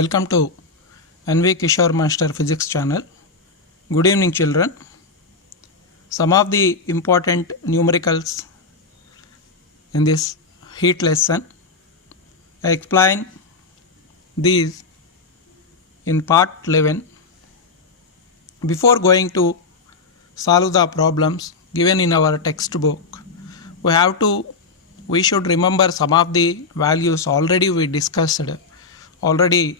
Welcome to NV Kishore Master Physics channel. Good evening children. Some of the important numericals in this heat lesson. I explain these in part 11. Before going to solve the problems given in our textbook, we should remember some of the values already we discussed already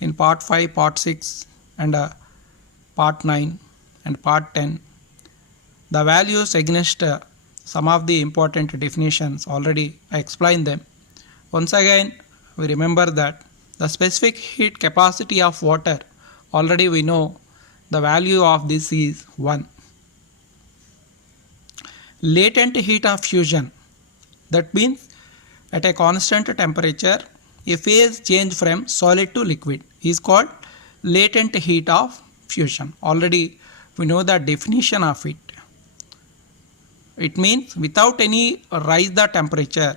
in part 5, part 6 and part 9 and part 10. The values against some of the important definitions already I explained them. Once again we remember that the specific heat capacity of water already we know the value of this is 1. Latent heat of fusion, that means at a constant temperature a phase change from solid to liquid is called latent heat of fusion. Already we know the definition of it. It means without any rise the temperature,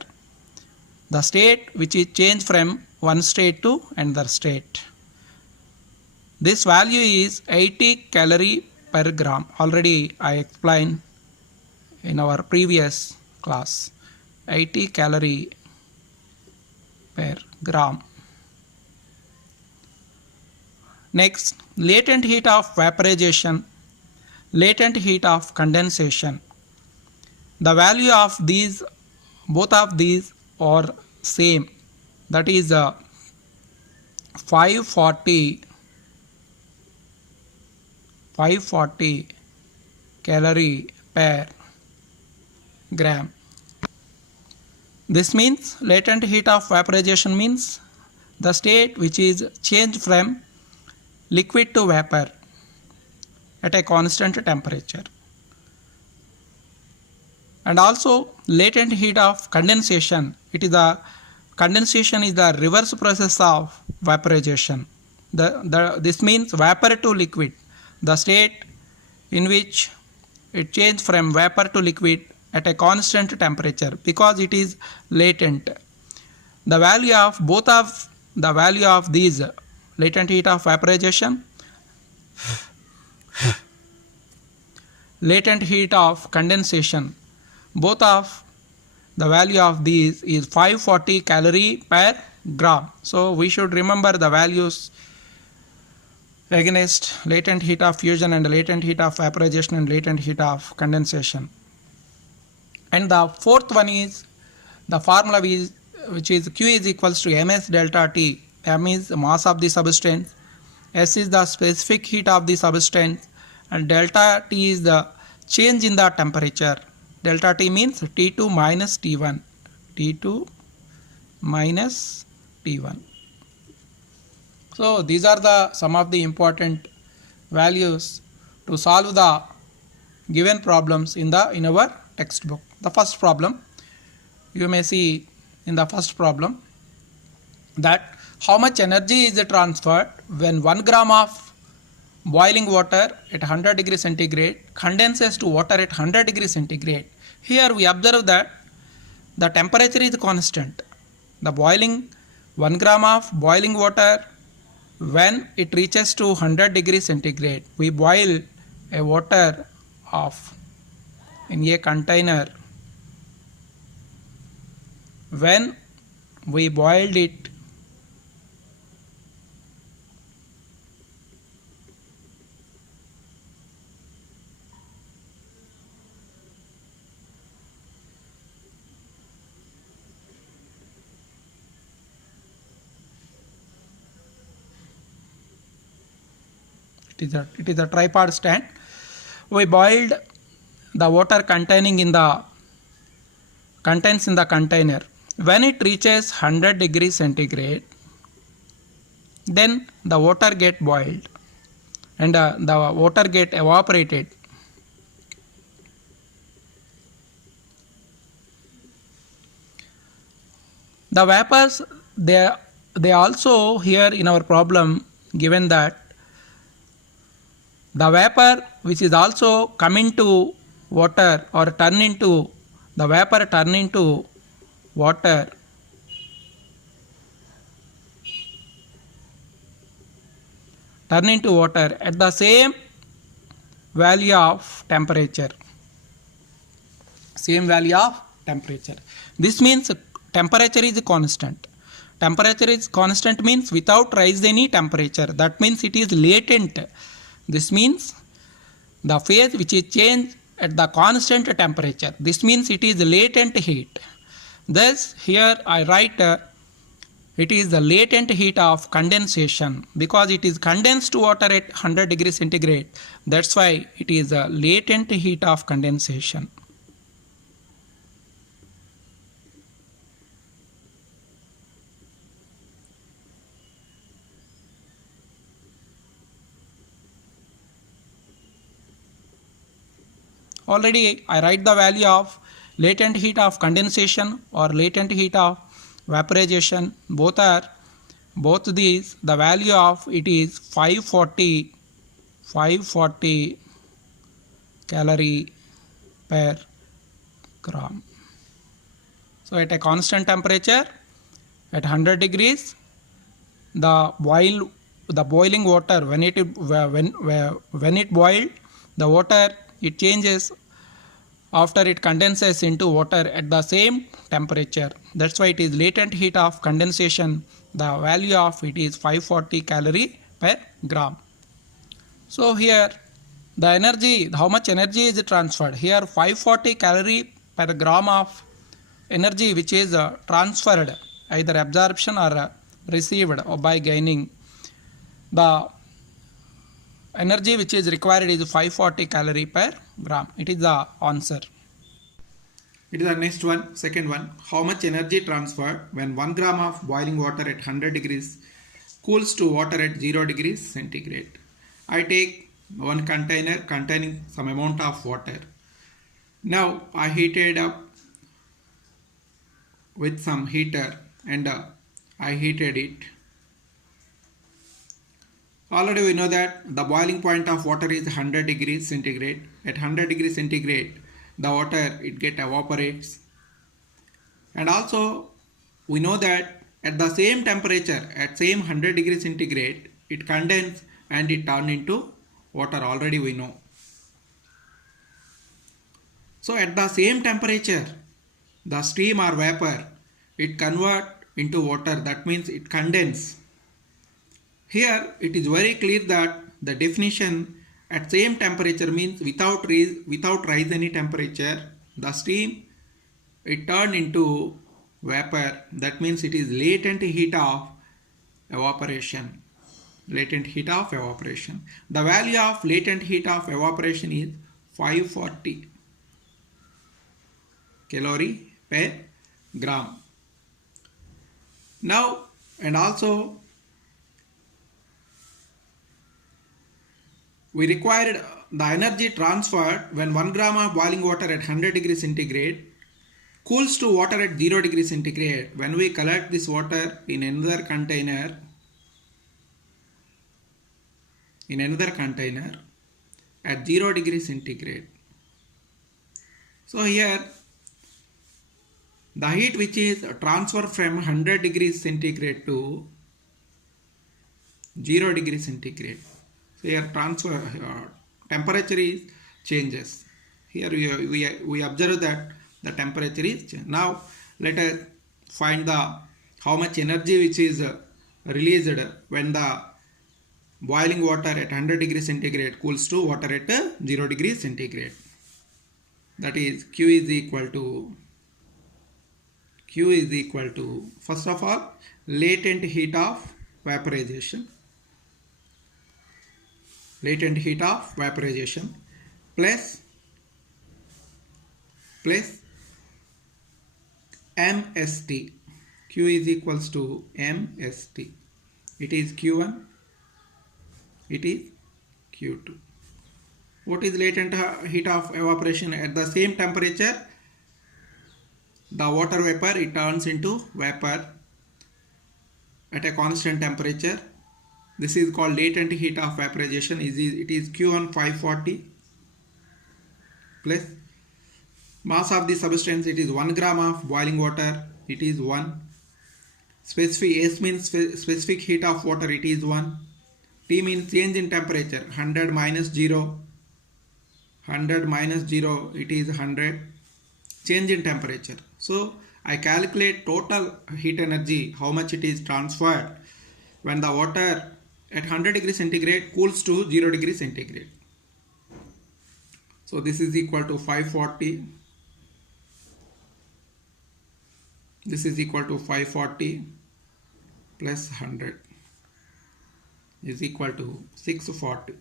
the state which is changed from one state to another state. This value is 80 calorie per gram. Already I explained in our previous class. 80 calorie per gram. Next, latent heat of vaporization, latent heat of condensation. The value of these, both of these are same. That is 540 calorie per gram. This means latent heat of vaporization means the state which is changed from liquid to vapor at a constant temperature. And also latent heat of condensation. Condensation is the reverse process of vaporization. This means vapor to liquid, the state in which it changed from vapor to liquid at a constant temperature because it is latent. The value of these latent heat of vaporization, latent heat of condensation, both of the value of these is 540 calorie per gram. So we should remember the values against latent heat of fusion and latent heat of vaporization and latent heat of condensation. And the fourth one is the formula which is Q is equals to ms delta T. M is the mass of the substance, S is the specific heat of the substance, and delta T is the change in the temperature. Delta T means T2 minus T1. T2 minus T1. So these are some of the important values to solve the given problems in our textbook. The first problem, you may see in the first problem that how much energy is transferred when 1 gram of boiling water at 100 degrees centigrade condenses to water at 100 degrees centigrade. Here we observe that the temperature is constant. The 1 gram of boiling water, when it reaches to 100 degrees centigrade, we boil a water in a container. When we boiled it, it is a tripod stand. We boiled the water contains in the container. When it reaches 100 degrees centigrade, then the water get boiled and the water get evaporated. The vapors, they also here in our problem given that the vapor which is also coming to water or turn into the vapor turn into water turn into water at the same value of temperature. Same value of temperature. This means temperature is constant. Temperature is constant means without rise any temperature. That means it is latent. This means the phase which is changed at the constant temperature. This means it is latent heat. Thus here I write it is the latent heat of condensation because it is condensed water at 100 degrees centigrade. That's why it is a latent heat of condensation. Already I write the value of latent heat of condensation or latent heat of vaporization. Both these, the value of it is 540 calorie per gram. So at a constant temperature at 100 degrees, the boiling water when it boiled, the water it changes after it condenses into water at the same temperature. That's why it is latent heat of condensation. The value of it is 540 calorie per gram. So here the energy, how much energy is transferred? Here 540 calorie per gram of energy which is transferred, either absorption or received by gaining. The energy which is required is 540 calorie per gram. It is the answer. It is the next one, second one. How much energy transferred when 1 gram of boiling water at 100 degrees cools to water at 0 degrees centigrade? I take one container containing some amount of water. Now I heated up with some heater and I heated it. Already we know that the boiling point of water is 100 degrees centigrade. At 100 degrees centigrade, the water it get evaporates. And also we know that at the same temperature, at same 100 degrees centigrade, it condenses and it turns into water. Already we know. So at the same temperature, the steam or vapor, it converts into water. That means it condenses. Here it is very clear that the definition at same temperature means without rise any temperature, the steam it turned into vapor. That means it is latent heat of evaporation. Latent heat of evaporation. The value of latent heat of evaporation is 540 calorie per gram. Now and also we required the energy transferred when 1 gram of boiling water at 100 degrees centigrade cools to water at 0 degrees centigrade. When we collect this water in another container, at 0 degrees centigrade. So here the heat which is transferred from 100 degrees centigrade to 0 degrees centigrade. So here transfer temperature is changes. Here we observe that the temperature is changed. Now let us find the how much energy which is released when the boiling water at 100 degrees centigrade cools to water at 0 degrees centigrade. That is Q is equal to first of all latent heat of vaporization. Latent heat of vaporization plus MST. Q is equals to MST. It is Q1. It is Q2. What is latent heat of evaporation? At the same temperature, the water vapor it turns into vapor at a constant temperature. This is called latent heat of vaporization. It is Q1 540 plus mass of the substance. It is 1 gram of boiling water. It is 1. Specific S means specific heat of water. It is 1. T means change in temperature. 100 minus 0. 100 minus 0, it is 100. Change in temperature. So I calculate total heat energy, how much it is transferred when the water at 100 degrees centigrade cools to 0 degrees centigrade. So this is equal to 540. This is equal to 540 plus 100 is equal to 640.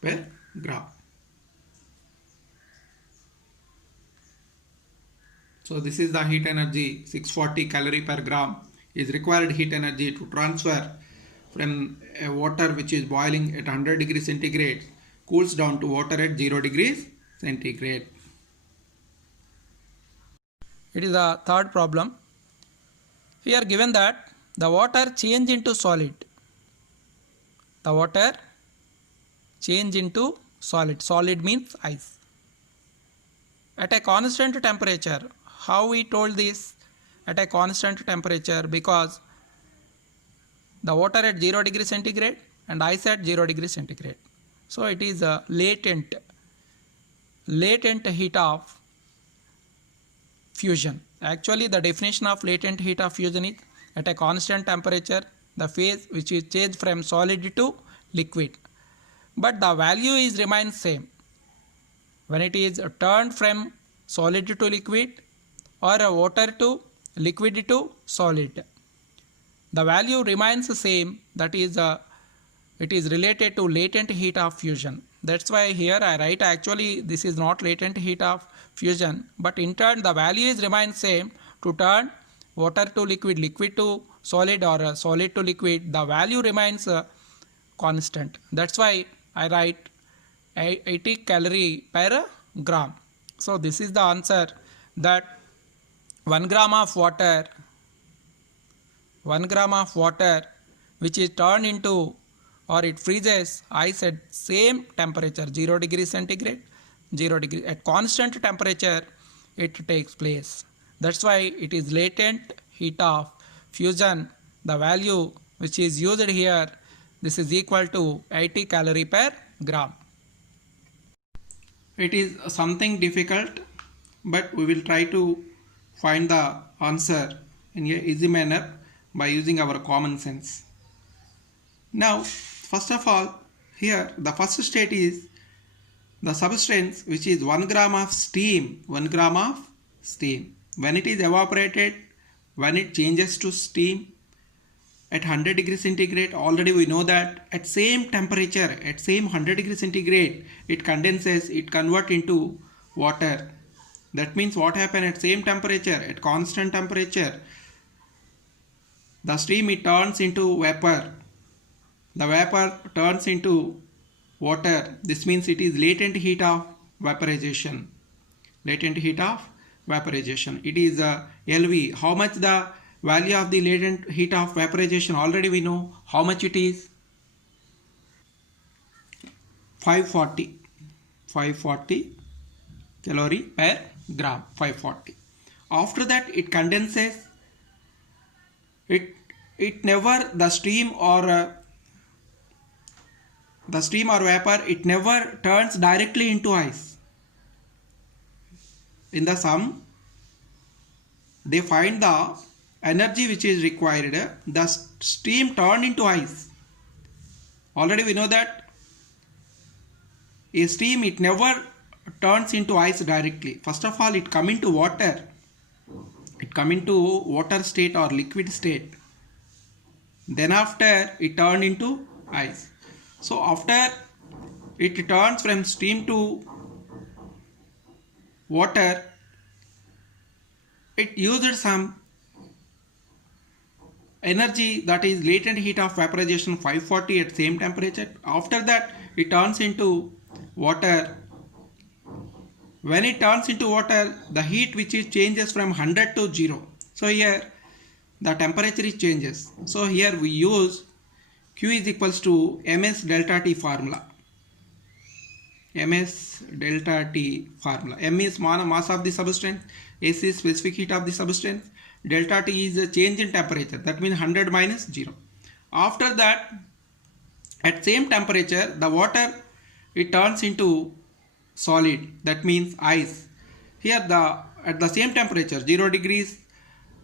Per gram. So this is the heat energy, 640 calorie per gram is required heat energy to transfer from a water which is boiling at 100 degrees centigrade cools down to water at 0 degrees centigrade. It is the third problem. Here given that the water change into solid. The water change into solid. Solid means ice. At a constant temperature. How we told this? At a constant temperature, because the water at 0 degree centigrade and ice at 0 degree centigrade. So it is a latent heat of fusion. Actually the definition of latent heat of fusion is at a constant temperature the phase which is changed from solid to liquid, but the value is remains same when it is turned from solid to liquid or a water to liquid to solid. The value remains the same, that is it is related to latent heat of fusion. That's why here I write actually this is not latent heat of fusion, but in turn the value is remains same. To turn water to liquid, liquid to solid or solid to liquid, the value remains constant. That's why I write 80 calorie per gram. So this is the answer, that 1 gram of water which is turned into or it freezes ice at same temperature 0 degree centigrade, 0 degree at constant temperature it takes place. That's why it is latent heat of fusion. The value which is used here, this is equal to 80 calorie per gram. It is something difficult, but we will try to find the answer in a easy manner by using our common sense. Now first of all, here the first state is the substance which is 1 gram of steam. 1 gram of steam. When it is evaporated, when it changes to steam at 100 degrees centigrade, already we know that at same temperature, at same 100 degrees centigrade, it condenses, it converts into water. That means what happens at same temperature, at constant temperature, the steam it turns into vapor. The vapor turns into water. This means it is latent heat of vaporization. Latent heat of vaporization. It is LV. How much the value of the latent heat of vaporization? Already we know how much it is. 540 calorie per gram. 540. After that it condenses. It never the steam or vapor, it never turns directly into ice. In the sum, they find the energy which is required. The steam turned into ice. Already we know that a steam it never turns into ice directly. First of all, it come into water. It come into water state or liquid state. Then after it turn into ice. So after it turns from steam to water, it used some energy, that is latent heat of vaporization 540 at same temperature. After that it turns into water. When it turns into water, the heat which is changes from 100 to 0. So here the temperature is changes. So here we use Q is equals to ms delta T formula. ms delta T formula. M is mass of the substance, S is specific heat of the substance, delta T is a change in temperature, that means 100 minus 0. After that, at same temperature, the water, it turns into solid, that means ice. Here at the same temperature 0 degrees,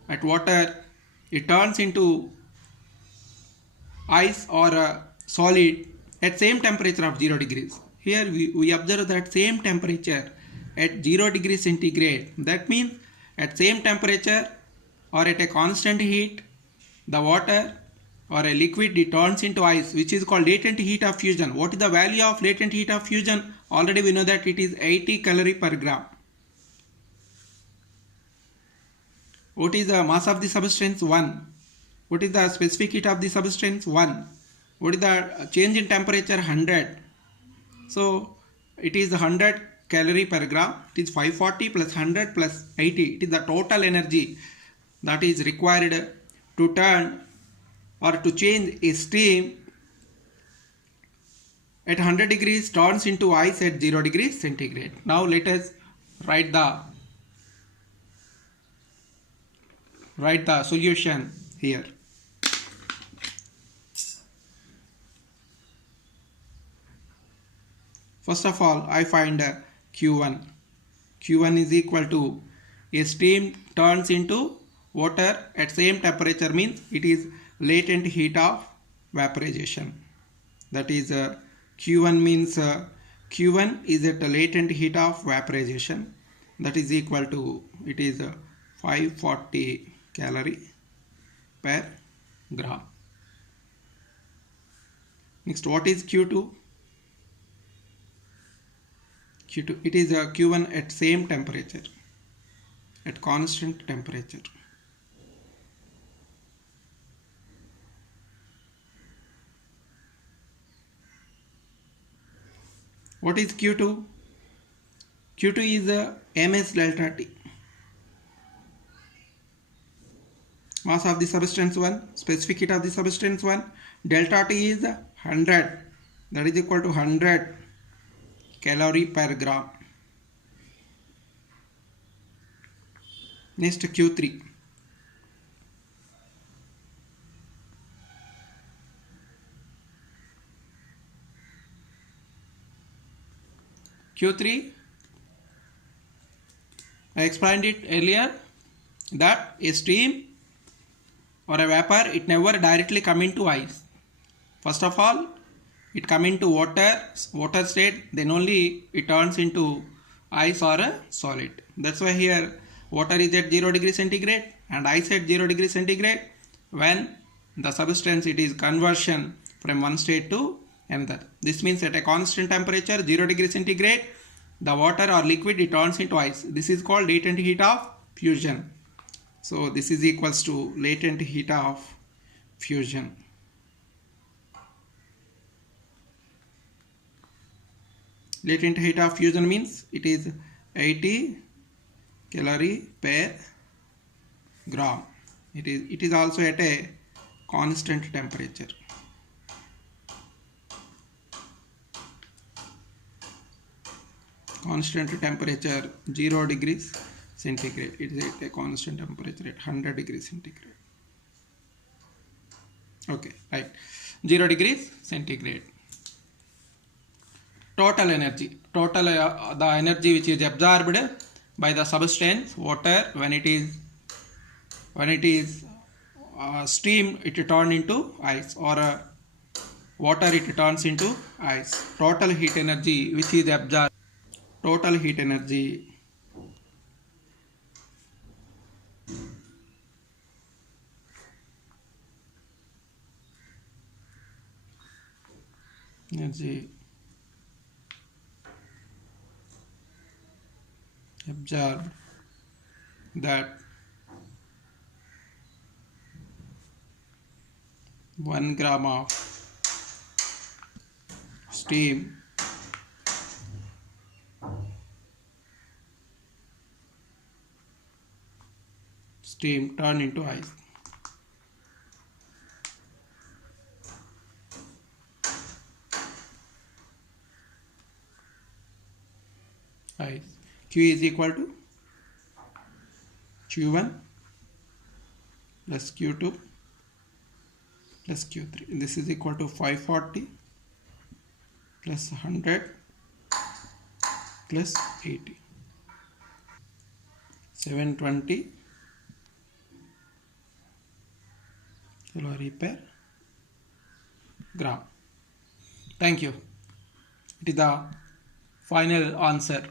at water, it turns into ice or a solid at same temperature of 0 degrees. Here we observe that same temperature at 0 degrees centigrade, that means at same temperature or at a constant heat, the water or a liquid, it turns into ice, which is called latent heat of fusion. What is the value of latent heat of fusion? Already we know that it is 80 calorie per gram. What is the mass of the substance? 1. What is the specific heat of the substance? 1. What is the change in temperature? 100. So it is 100 calorie per gram. It is 540 plus 100 plus 80. It is the total energy that is required to turn or to change a steam at 100 degrees turns into ice at 0 degrees centigrade. Now let us write the solution here. First of all, I find Q1. Q1 is equal to a steam turns into water at same temperature, means it is latent heat of vaporization. That is Q1 means Q1 is at the latent heat of vaporization, that is equal to, it is 540 calorie per gram. Next, what is Q2? Q2, it is Q1 at same temperature, at constant temperature. What is Q2? Q2 is ms delta T. Mass of the substance 1, specific heat of the substance 1, delta T is 100, that is equal to 100 calorie per gram. Next, Q3. Q3, I explained it earlier that a steam or a vapor, it never directly come into ice. First of all, it come into water state, then only it turns into ice or a solid. That's why here water is at 0 degree centigrade and ice at 0 degree centigrade. When the substance, it is conversion from one state to another. This means at a constant temperature 0 degree centigrade, the water or liquid, it turns into ice. This is called latent heat of fusion. So this is equals to latent heat of fusion. Latent heat of fusion means it is 80 calorie per gram. It is also at a constant temperature. Constant temperature 0 degrees centigrade. It is at a constant temperature at 100 degrees centigrade. Okay, right. 0 degrees centigrade. Total energy. The energy which is absorbed by the substance water when it is steam, it turns into ice, or water, it turns into ice. Total heat energy which is absorbed. Total heat energy absorbed, that 1 gram of steam turn into ice. Q is equal to Q1 plus Q2 plus Q3. This is equal to 540 plus 100 plus 80. 720 calorie per gram. Thank you. It is the final answer.